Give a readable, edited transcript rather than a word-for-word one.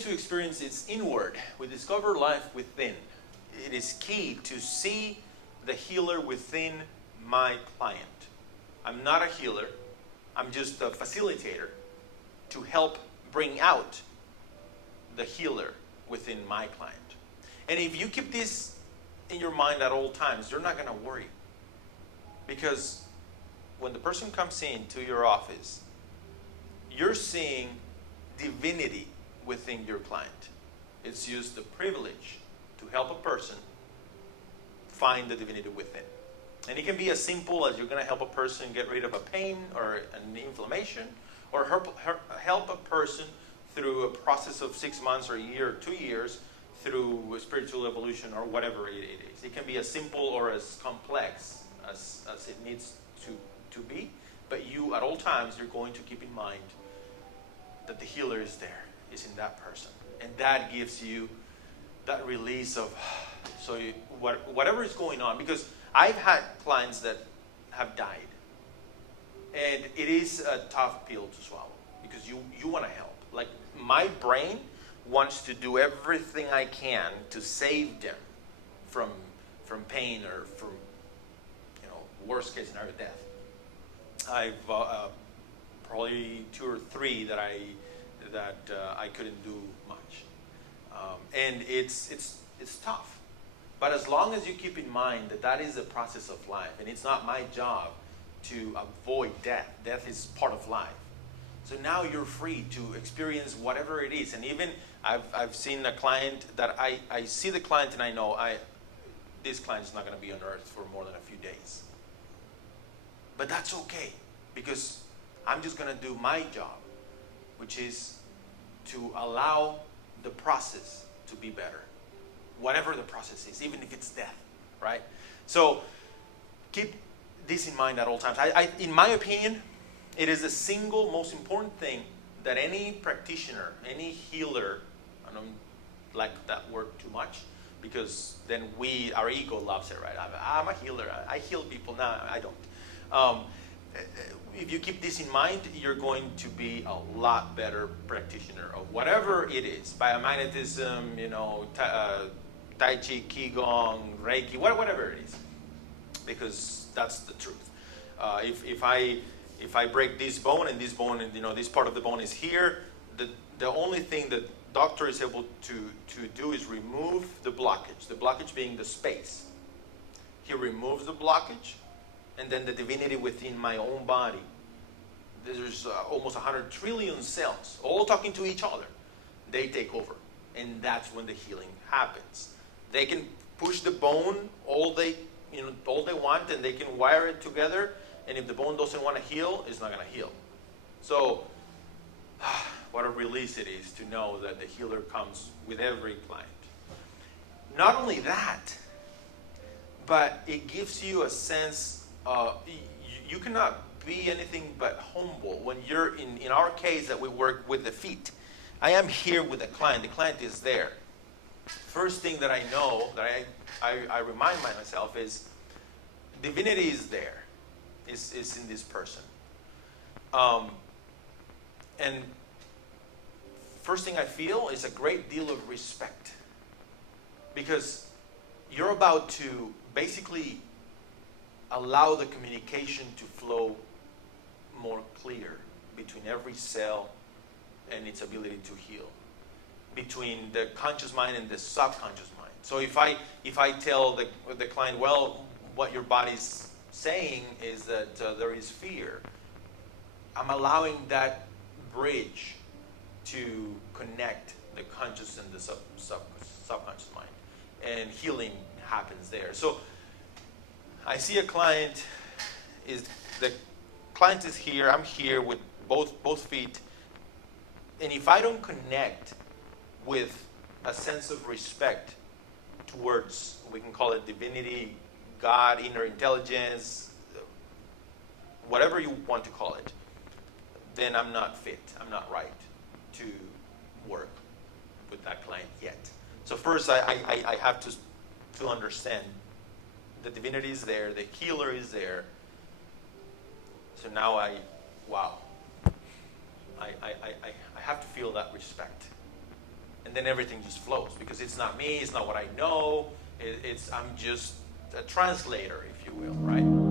to experience is inward. We discover life within. It is key to see the healer within my client. I'm not a healer. I'm just a facilitator to help bring out the healer within my client. And if you keep this in your mind at all times, you're not going to worry. Because when the person comes into your office, you're seeing divinity within your client. It's just the privilege to help a person find the divinity within. And it can be as simple as you're going to help a person get rid of a pain or an inflammation, or help a person through a process of 6 months or a year or 2 years through a spiritual evolution or whatever it is. It can be as simple or as complex as it needs to be. But you, at all times, you're going to keep in mind that the healer is there, is in that person. And that gives you that release of, whatever is going on. Because I've had clients that have died. And it is a tough pill to swallow because you want to help. Like, my brain wants to do everything I can to save them from pain or from, worst case scenario, death. I've probably 2 or 3 that I couldn't do much, and it's tough. But as long as you keep in mind that is a process of life, and it's not my job to avoid death. Death is part of life. So now you're free to experience whatever it is. And even I've seen a client that I see the client and I know this client is not going to be on earth for more than a few days. But that's okay, because I'm just going to do my job, which is to allow the process to be better. Whatever the process is, even if it's death, right? So keep this in mind at all times. In my opinion, it is the single most important thing that any practitioner, any healer, I don't like that word too much, because then our ego loves it, right? I'm a healer. I heal people. No, I don't. If you keep this in mind, you're going to be a lot better practitioner of whatever it is. Biomagnetism, Tai Chi, Qigong, Reiki, whatever it is. Because that's the truth. If I break this bone and this part of the bone is here, the only thing that doctor is able to do is remove the blockage. The blockage being the space. He removes the blockage, and then the divinity within my own body. There's almost 100 trillion cells, all talking to each other. They take over, and that's when the healing happens. They can push the bone all they want, and they can wire it together. And if the bone doesn't want to heal, it's not going to heal. So, what a release it is to know that the healer comes with every client. Not only that, but it gives you a sense of, you cannot be anything but humble when you're in our case that we work with the feet. I am here with the client. The client is there. First thing that I know, that I remind myself is divinity is there. Is in this person. And first thing I feel is a great deal of respect. Because you're about to basically allow the communication to flow more clear between every cell and its ability to heal. Between the conscious mind and the subconscious mind. So if I tell the client, well, what your body's saying is that there is fear, I'm allowing that bridge to connect the conscious and the subconscious mind, and healing happens there. So I see the client is here, I'm here with both feet, and if I don't connect with a sense of respect towards, we can call it divinity, God, inner intelligence, whatever you want to call it, then I'm not fit, I'm not right to work with that client yet. So first I have to understand the divinity is there, the healer is there. So now I have to feel that respect. and then everything just flows because it's not me, it's not what I know. I'm just a translator, if you will, right?